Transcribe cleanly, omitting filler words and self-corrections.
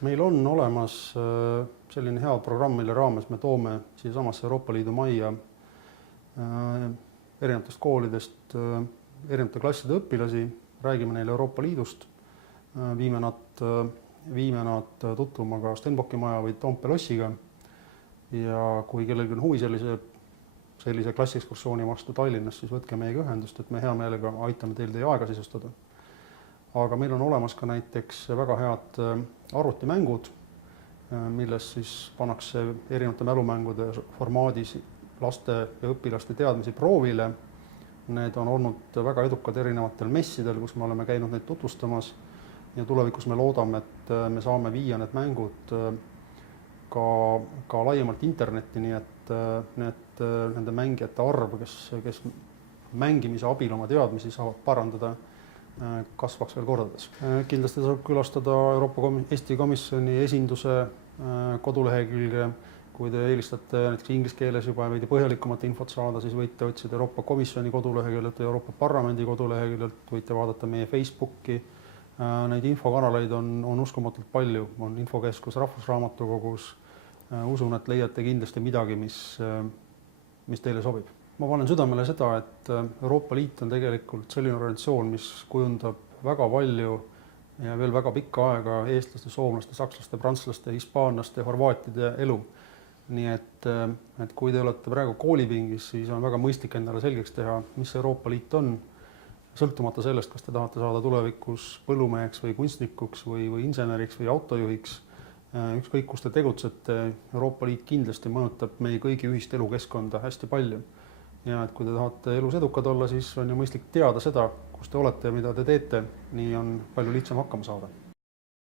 Meil on olemas selline hea programm, mille raames me toome siiasamasse Euroopa Liidu majja erinevatest koolidest erinevate klasside õpilasi, räägime neile Euroopa Liidust, viime nad tutvuma ka Stenbocki maja või Toompea lossiga. Ja kui kellelgi on huvi sellise klassiekskursiooni vastu Tallinnas, siis võtke meiega ühendust, et me hea meelega aitame teil teie aega sisustada. Aga meil on olemas ka näiteks väga head arvutimängud, milles siis pannakse erinevate mälumängude formaadis laste ja õpilaste teadmisi proovile. Need on olnud väga edukad erinevatel messidel, kus me oleme käinud neid tutvustamas ja tulevikus me loodame, et me saame viia need mängud ka laiemalt internetti, nii et nende mängijate arv, kes mängimise abil oma teadmisi saavad parandada, kasvaks veel kordades. Kindlasti saab külastada Eesti Komisjoni esinduse kodulehekülge. Kui te eelistate näiteks inglise keeles juba veidi põhjalikumat infot saada, siis võite otsida Euroopa Komisjoni koduleheküljelt ja Euroopa Parlamendi koduleheküljelt, võite vaadata meie Facebooki. Neid infokanaleid on uskumatult palju, on infokeskus Rahvusraamatukogus. Usun, et leiate kindlasti midagi, mis teile sobib. Ma panen südamele seda, et Euroopa Liit on tegelikult selline organisatsioon, mis kujundab väga palju ja veel väga pikka aega eestlaste, soomlaste, sakslaste, prantslaste, hispaanlaste, horvaatide elu. Nii et kui te olete praegu koolipingis, siis on väga mõistlik endale selgeks teha, mis Euroopa Liit on, sõltumata sellest, kas te tahate saada tulevikus põllumeheks või kunstnikuks või inseneriks või autojuhiks. Ükskõik, kus te tegutsete, Euroopa Liit kindlasti mõjutab meie kõigi ühist elukeskkonda hästi palju. Ja et kui te tahate elus edukad olla, siis on ju mõistlik teada seda, kus te olete ja mida te teete, nii on palju lihtsam hakkama saada.